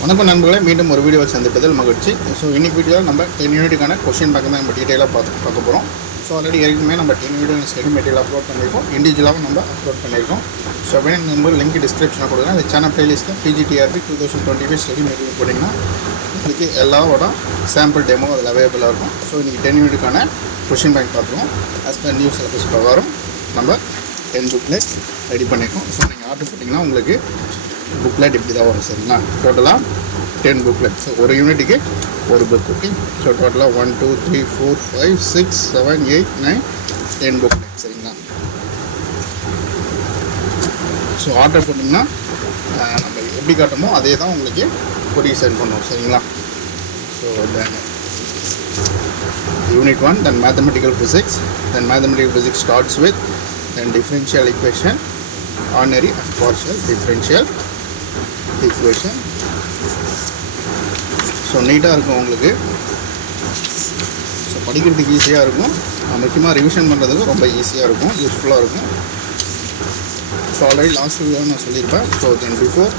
வணக்கம் நண்பர்களே, மீண்டும் ஒரு வீடியோ சந்திப்பதில் மகிழ்ச்சி. ஸோ இன்னைக்கு வீடியோவில் நம்ம 10 யூனிட்டுக்கான கொஸ்டின் பேங்க் தான் நம்ம டீட்டெயிலாக பார்க்க போகிறோம். ஸோ ஆல்ரெடி ஏற்கனவே நம்ம 10 யூனிட் ஸ்டடி மெட்டீரியல் அப்லோட் பண்ணியிருக்கோம், இண்டிவிஜுவலாகவும் நம்ம அப்லோட் பண்ணியிருக்கோம். ஸோ அப்படின்னு நம்பர் லிங்க் டிஸ்கிரிப்ஷனில் கொடுக்குறேன். அந்த சேனல் பிளேலிஸ்ட்டில் PGTRB 2025 ஸ்டடி மெட்டீரியல் போட்டிங்கன்னா உங்களுக்கு எல்லாவோட சாம்பிள் டெமோ அதில் அவைலபிளாக இருக்கும். ஸோ இன்றைக்கி 10 யூனிட்டுக்கான கொஸ்டின் பேங்க் பார்த்துருவோம். ஆஸ் பர் நியூ சிலபஸ் பிரகாரம் நம்ம 10 புக்லெட் ரெடி பண்ணியிருக்கோம். ஸோ நீங்கள் ஆர்டர் பண்ணிங்கன்னா உங்களுக்கு புக்லெட் இப்படி தான் வரும். சரிங்களா? டோட்டலாக 10 புக்லெட். ஸோ ஒரு யூனிட்டுக்கு ஒரு புக். ஓகே. ஸோ டோட்டலாக 1 2 3 4 5 6 7 8 9 10 புக்லெட். சரிங்களா? ஸோ ஆர்டர் பண்ணிங்கன்னா நம்ம எப்படி காட்டுமோ அதே தான் உங்களுக்கு கொரியர் சென்ட் பண்ணுவோம். சரிங்களா? So then unit 1, then mathematical physics. Then mathematical physics starts with then differential equation, ordinary and partial differential equation. So நீட்டாக இருக்கும் உங்களுக்கு. ஸோ படிக்கிறதுக்கு ஈஸியாக இருக்கும், முக்கியமாக ரிவிஷன் பண்ணுறதுக்கு ரொம்ப ஈஸியாக இருக்கும், யூஸ்ஃபுல்லாக இருக்கும். ஸோ ஆல்ரெடி லாஸ்ட் வீடியோ நான் சொல்லியிருப்பேன். ஸோ தென் பிஃபோர்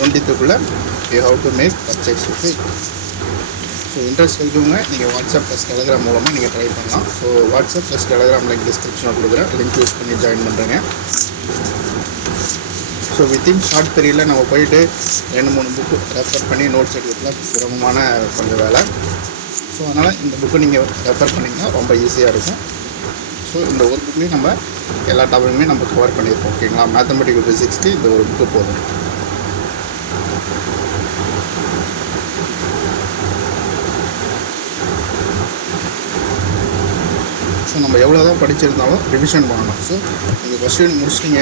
20க்குள்ளே you have to make purchase. Okay. So interest இருக்கவங்க நீங்கள் வாட்ஸ்அப் ப்ளஸ் டெலகிராம் மூலமாக நீங்கள் ட்ரை பண்ணலாம். So WhatsApp plus Telegram link டிஸ்கிரிப்ஷனில் கொடுக்குறேன், லிங்க் யூஸ் பண்ணி ஜாயின் பண்ணுறேங்க. ஸோ வித்தின் ஷார்ட் பீரியடில் நம்ம போயிட்டு 2-3 புக்கு ரெஃபர் பண்ணி நோட்ஸ் எடுக்கிறதுல சிரமமான கொஞ்சம் வேலை. ஸோ அதனால் இந்த புக்கு நீங்கள் ரெஃபர் பண்ணிங்கன்னா ரொம்ப ஈஸியாக இருக்கும். ஸோ இந்த ஒரு புக்லேயும் நம்ம எல்லா டாபிக்குமே நம்ம கவர் பண்ணியிருக்கோம். ஓகேங்களா? மேத்தமெட்டிக்கல் ஃபிசிக்ஸ்க்கு இந்த ஒரு புக்கு போதும். ஸோ நம்ம எவ்வளோ தான் படிச்சிருந்தாலும் ரிவிஷன் பண்ணணும். ஸோ நீங்கள் ஃபஸ்ட் யூனிட் முடிச்சிட்டிங்க,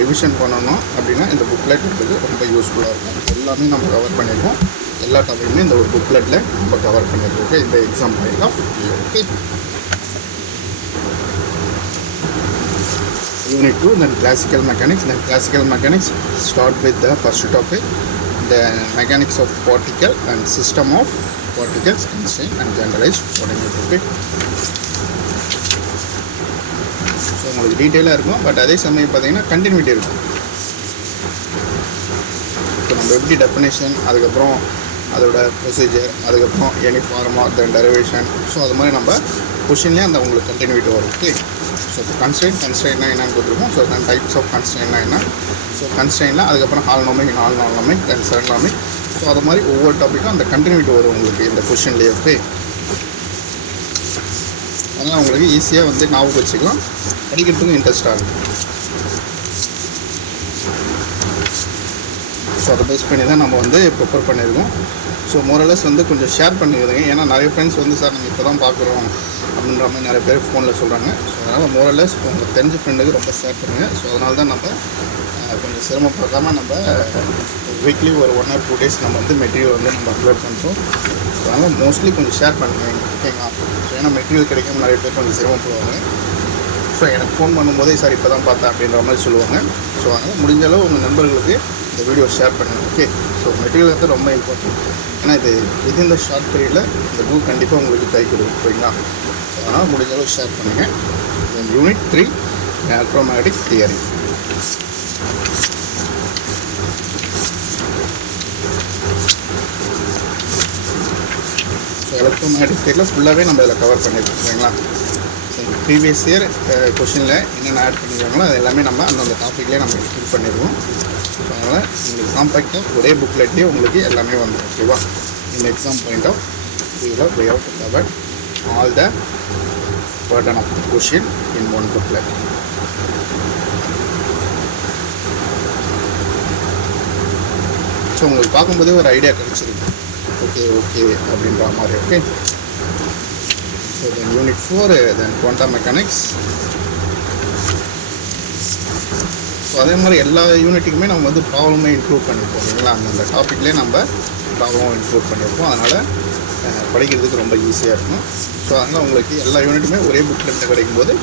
ரிவிஷன் பண்ணணும் அப்படின்னா இந்த புக்லெட் எடுத்து ரொம்ப யூஸ்ஃபுல்லாக இருக்கும். எல்லாமே நம்ம கவர் பண்ணியிருக்கோம், எல்லா டாபிக்குமே இந்த ஒரு புக்லெட்டில் நம்ம கவர் பண்ணியிருக்கோம். ஓகே. இந்த exam point of view. Okay. Unit 2, then classical mechanics. Then classical mechanics start with the first topic, the mechanics of particle and system of particles, constraint and generalized potential. Okay. So உங்களுக்கு டீட்டெயிலாக இருக்கும், but அதே சமயம் பார்த்தீங்கன்னா continuity இருக்கும். இப்போ நம்ம எப்படி டெஃபினேஷன், அதுக்கப்புறம் அதோட ப்ரொசீஜர், அதுக்கப்புறம் எனி ஃபார்மா, தென் டெரிவேஷன், ஸோ அது மாதிரி நம்ம கொஷின்லேயே அந்த உங்களுக்கு கண்டினியூட்டி வரும். ஓகே. ஸோ இப்போ கன்ஸ்ட்ரெயின்னா என்னென்னு கொடுத்துருக்கோம். ஸோ தென் டைப்ஸ் ஆஃப் கன்ஸ்ட்ரெயின்னா என்ன, ஸோ கன்ஸ்ட்ரெயினில் அதுக்கப்புறம் ஹாலோனாமிக், நாலோனாமிக், தென் செரனாமிக், ஸோ அது மாதிரி ஒவ்வொரு டாப்பிக்கும் அந்த கண்டினியூட்டி வரும் உங்களுக்கு இந்த கொஷின்லேயே. ஓகே. அதனால் உங்களுக்கு ஈஸியாக வந்து ஞாபகம் வச்சுக்கலாம், படிக்கிறதுக்கும் இன்ட்ரெஸ்ட்டாக இருக்கும். ஸோ அதை பேஸ் பண்ணி தான் நம்ம வந்து ப்ரிப்பேர் பண்ணியிருக்கோம். ஸோ மோரலஸ் வந்து கொஞ்சம் ஷேர் பண்ணிக்கிறதுங்க. ஏன்னா நிறைய ஃப்ரெண்ட்ஸ் வந்து சார் நம்ம இப்போ தான் பார்க்குறோம் அப்படின்ற மாதிரி நிறைய பேர் ஃபோனில் சொல்கிறாங்க. ஸோ அதனால் மோரலஸ் உங்களுக்கு தெரிஞ்ச ஃப்ரெண்டுக்கு ரொம்ப ஷேர் பண்ணுங்கள். ஸோ அதனால தான் நம்ம கொஞ்சம் சிரமம் பார்க்காம நம்ம வீக்லி ஒரு 1 or 2 days நம்ம வந்து மெட்டீரியல் வந்து நம்ம அப்லோட் பண்ணுறோம். ஸோ அதனால் மோஸ்ட்லி கொஞ்சம் ஷேர் பண்ணுங்கள். ஓகேங்களா? ஸோ ஏன்னா மெட்டீரியல் கிடைக்காம நிறைய பேர் கொஞ்சம் சிரமப்படுவாங்க. ஸோ எனக்கு ஃபோன் பண்ணும்போதே சார் இப்போ தான் பார்த்தேன் அப்படின்ற மாதிரி சொல்லுவாங்க. ஸோ அதனால் முடிஞ்ச அளவு உங்கள் நண்பர்களுக்கு இந்த வீடியோ ஷேர் பண்ணுங்கள். ஓகே. ஸோ மெட்டீரியல் வந்து ரொம்ப இம்பார்ட்டன்ட். ஏன்னா இது வித்தின் த ஷார்ட் பீரியடில் இந்த புக் கண்டிப்பாக உங்களுக்கு கை கொடுக்கும். ஓகேங்களா? ஸோ அதனால் முடிஞ்ச அளவு ஷேர் பண்ணுங்கள். Unit 3, electromagnetic theory. So electromagnetic தியரியில் ஃபுல்லாகவே நம்ம இதில் கவர் பண்ணியிருக்கோம். ஓகேங்களா? ப்ரீவியஸ் இயர் கொஷினில் என்னென்ன ஆட் பண்ணியிருக்காங்களோ அது எல்லாமே நம்ம அந்தந்த டாப்பிக்லேயே நம்ம ஃபில் பண்ணிடுவோம். ஸோ அதனால் உங்களுக்கு காம்பேக்டாக ஒரே புக்லெட்லேயே உங்களுக்கு எல்லாமே வந்துடும். ஓகேவா? இந்த எக்ஸாம் பாயிண்ட் ஆஃப் வியூவில் we have to cover all the burden of the question in one booklet. So உங்களுக்கு பார்க்கும்போதே ஒரு ஐடியா கிடச்சிருக்கு, ஓகே அப்படின்ற மாதிரி. Okay. So then unit 4, then quantum mechanics. So அதே மாதிரி எல்லா யூனிட்டுக்குமே நம்ம வந்து ப்ராப்ளமே இன்க்ளூட் பண்ணியிருப்போம். இல்லைங்களா? அந்த டாப்பிக்லேயே நம்ம ப்ராப்ளம் இன்க்ளூட் பண்ணியிருப்போம். அதனால் படிக்கிறதுக்கு ரொம்ப ஈஸியாக இருக்கும். ஸோ அதனால் உங்களுக்கு எல்லா யூனிட்டுமே ஒரே புக்கில் கிடைக்கும்போது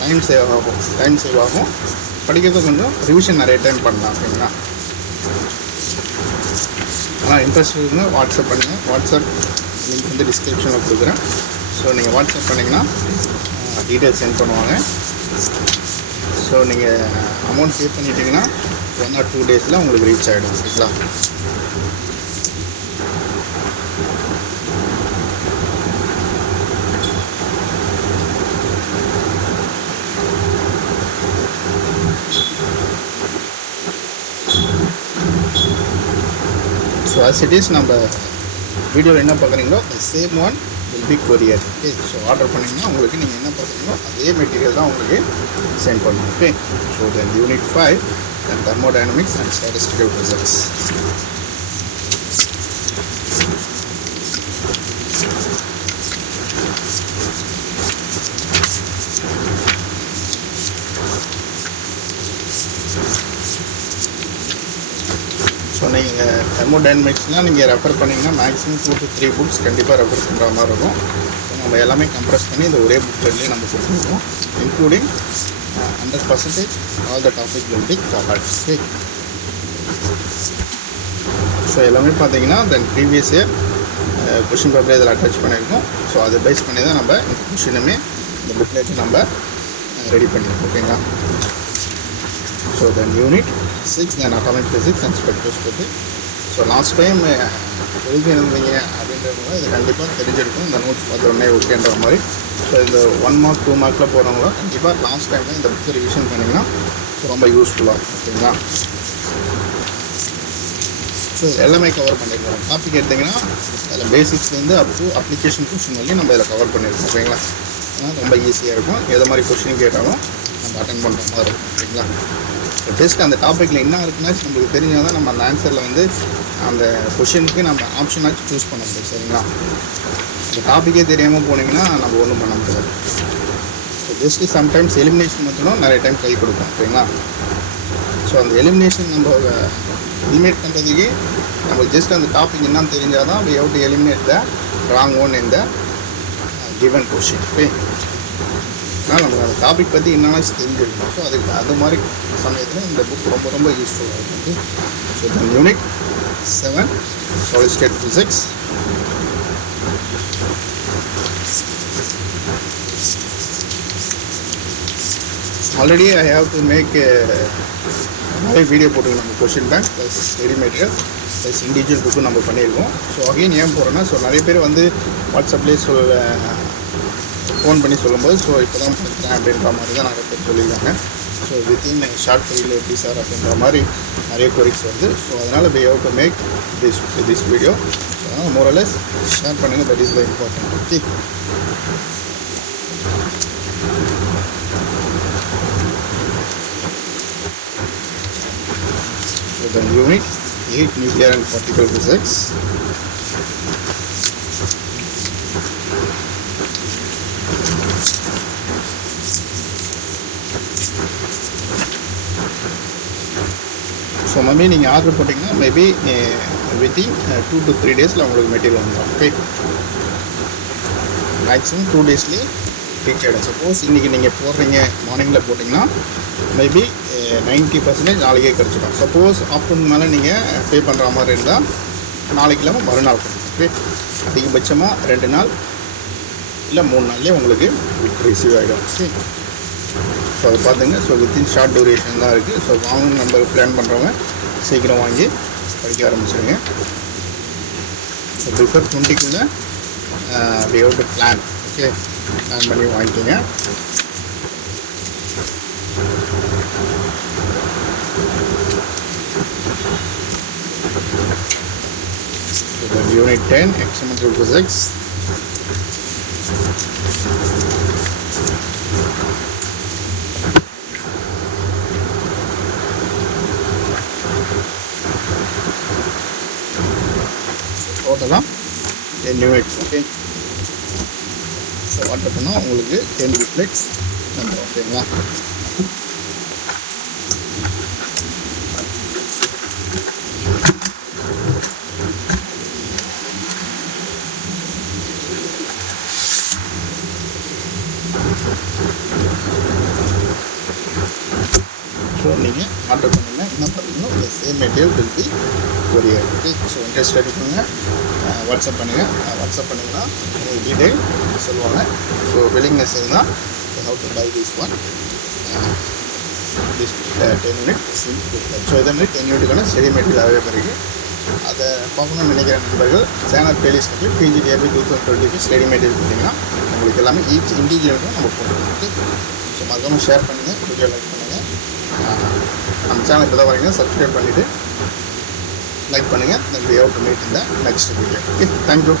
டைம் சேவ் ஆகும். படிக்கிறது கொஞ்சம் ரிவிஷன் நிறைய டைம் பண்ணலாம். ஓகேங்களா? ஆனால் இன்ட்ரெஸ்ட் இருக்குங்க, வாட்ஸ்அப் பண்ணுங்கள். வாட்ஸ்அப் லிங்க் வந்து டிஸ்கிரிப்ஷனில் கொடுக்குறேன். ஸோ நீங்கள் வாட்ஸ்அப் பண்ணிங்கன்னா டீட்டெயில்ஸ் சென்ட் பண்ணுவாங்க. ஸோ நீங்கள் அமௌண்ட் பே பண்ணிட்டீங்கன்னா 1 or 2 days உங்களுக்கு ரீச் ஆகிடும். ஓகேங்களா? ஸோ as it is நம்ம வீடியோவில் என்ன பார்க்குறீங்களோ the same one will be courier. Okay, so order பண்ணிங்கன்னா உங்களுக்கு நீங்கள் என்ன பார்க்குறீங்களோ அதே மெட்டீரியல் தான் உங்களுக்கு சென்ட் பண்ணணும். Okay, so then unit 5 then thermodynamics and statistical physics. So நீங்கள் தெர்மோடைனமிக்ஸ்னால் நீங்கள் ரெஃபர் பண்ணிங்கன்னா மேக்ஸிமம் 2 to 3 புக்ஸ் கண்டிப்பாக ரெஃபர் பண்ணுற மாதிரி இருக்கும். ஸோ நம்ம எல்லாமே கம்ப்ரெஸ் பண்ணி இந்த ஒரே புக்லேயே நம்ம கொடுத்துருக்கோம், including 100% all the topic will be covered. Okay, so எல்லாமே பார்த்தீங்கன்னா தென் ப்ரீவியஸ் இயர் கொஷின் பேப்பர் இதில் அட்டாச் பண்ணியிருக்கோம். ஸோ அதை பேஸ் பண்ணி தான் நம்ம இந்த கொஷினுமே இந்த புக்லேட்டு நம்ம ரெடி பண்ணியிருக்கோம். ஓகேங்களா? So then unit 6 then atomic physics and spectroscopy. So last time எழுதியிருந்தீங்க அப்படின்றவங்க இது கண்டிப்பாக தெரிஞ்சிருக்கும், இந்த நோட்ஸ் பார்த்தோடனே ஓகேன்ற மாதிரி. ஸோ இந்த 1 மார்க் 2 மார்க்கில் போகிறவங்களும் கண்டிப்பாக லாஸ்ட் டைமில் இந்த புக்கு ரிவிஷன் பண்ணிங்கன்னா ரொம்ப யூஸ்ஃபுல்லாக ஓகேங்களா? ஸோ எல்லாமே கவர் பண்ணியிருக்கோம். டாபிக் எடுத்திங்கன்னா அதில் பேசிக்ஸ்லேருந்து அப் டு அப்ளிகேஷன் கொஷின் வரையும் நம்ம இதில் கவர் பண்ணியிருக்கோம். ஓகேங்களா? அதனால் ரொம்ப ஈஸியாக இருக்கும், எது மாதிரி கொஷின் கேட்டாலும் நம்ம அட்டன் பண்ணுற மாதிரி இருக்கும். ஓகேங்களா? ஜஸ்ட் அந்த டாப்பிக்கில் என்ன இருக்குன்னா நம்மளுக்கு தெரிஞ்சால் தான் நம்ம அந்த ஆன்சரில் வந்து அந்த கொஷினுக்கு நம்ம ஆப்ஷனாச்சும் சூஸ் பண்ண முடியும். சரிங்களா? அந்த டாப்பிக்கே தெரியாமல் போனீங்கன்னா நம்ம ஒன்றும் பண்ண முடியாது. ஸோ ஜஸ்ட்டு சம்டைம்ஸ் எலிமினேஷன் மெத்தடும் நிறைய டைம் கை கொடுக்கும். ஓகேங்களா? ஸோ அந்த எலிமினேஷன் நம்ம எலிமினேட் பண்ணுறதுக்கு நம்மளுக்கு ஜஸ்ட் அந்த டாபிக் என்னன்னு தெரிஞ்சால் தான் we have to eliminate the wrong one in the given question. Okay, ஆனால் நமக்கு அந்த டாபிக் பற்றி என்னென்னா தெரிஞ்சிருக்கணும். ஸோ அதுக்கு அது மாதிரி சமயத்தில் இந்த புக் ரொம்ப ரொம்ப யூஸ்ஃபுல்லாக இருக்கும். So then unit 7 solid state physics. Already I have to make நிறைய வீடியோ போட்டுருக்கோம், நம்ம question bank plus study material plus individual புக்கும் நம்ம பண்ணியிருக்கோம். ஸோ அகைன் ஏன் போகிறோன்னா, ஸோ நிறைய பேர் வந்து வாட்ஸ்அப்லேயே ஃபோன் பண்ணி சொல்லும்போது ஸோ இப்போ தான் படிக்கிறேன் அப்படின்ற மாதிரி தான் நிறைய பேர் சொல்லியிருக்காங்க. ஸோ வித்தின் ஷார்ட் பீரியடில் எப்படி சார் அப்படின்ற மாதிரி நிறைய கொரிக்ஸ் வருது. ஸோ அதனால் we have to make this video. So அதனால் மோரலஸ் ஷேர் பண்ணுங்கள், that is the important. Okay, so then unit 8 nuclear and particle physics. So maybe நீங்கள் ஆர்டர் போட்டிங்கன்னா மேபி வித்தின் 2 to 3 டேஸில் உங்களுக்கு மெட்டீரியல் வந்துடும். ஓகே, மேக்ஸிமம் 2 டேஸ்லேயே ரீச் ஆகிடும். Suppose இன்றைக்கி நீங்கள் போடுறீங்க மார்னிங்கில் போட்டிங்கன்னா மேபி 90% நாளைக்கே கிடச்சிடும். சப்போஸ் ஆஃப்டர்நூன் மேலே நீங்கள் பே பண்ணுற மாதிரி இருந்தால் நாளைக்கு இல்லாமல் மறுநாள் பண்ணுங்க. ஓகே, அதிகபட்சமாக 2 நாள் இல்லை 3 நாள்லேயே உங்களுக்கு ரிசீவ் ஆகிடும். ஓகே, ஸோ அது பார்த்துங்க. ஸோ வித்தின் ஷார்ட் டூரேஷன் தான் இருக்குது. ஸோ வாங்க, நம்ம பிளான் பண்ணுறவங்க சீக்கிரம் வாங்கி படிக்க ஆரம்பிச்சிடுங்க. ஸோ பிஃபோர் 20க்குள்ளே we have to plan. Okay, plan பண்ணி வாங்கிக்கோங்க. So unit 10 experimental physics. டோட்டலாக 10 யூனிட்ஸ். ஓகே, ஸோ ஆர்டர் பண்ணால் உங்களுக்கு 10 புக்லெட்ஸ் வந்துடும். ஓகேங்களா? ஸோ நீங்கள் ஆர்டர் பண்ணிங்கன்னா என்ன பண்ணுறீங்களோ இந்த same material will be courier. Okay, so interest எடுக்குங்க, வாட்ஸ்அப் பண்ணுங்கள். வாட்ஸ்அப் பண்ணிங்கன்னா உங்களுக்கு டீட்டெயில் சொல்லுவாங்க. ஸோ வில்லிங்னஸ் இருந்தால் how to buy this one this 10 unit. So இதே மாதிரி 10 யூனிட்டுக்கான ஸ்டடி மெட்டீரியல் அவைலபிள் இருக்குது. அதை பார்க்கணும்னு நினைக்கிற நண்பர்கள் சேனல் பிளேலிஸ்ட் PGDRB 2025 ரெடிமேட் கொடுத்தீங்கன்னா உங்களுக்கு எல்லாமே ஈச் இண்டிவிஜுவலுக்கும் நம்ம போட்டுருக்கோம். ஓகே, ஸோ மறக்காமல் ஷேர் பண்ணுங்கள், வீடியோ லைக் பண்ணுங்கள். நம்ம சேனல் இப்போ தான் வரீங்க, சப்ஸ்கிரைப் பண்ணிவிட்டு லைக் பண்ணுங்கள். Then we have to meet in the next video. Okay, thank you.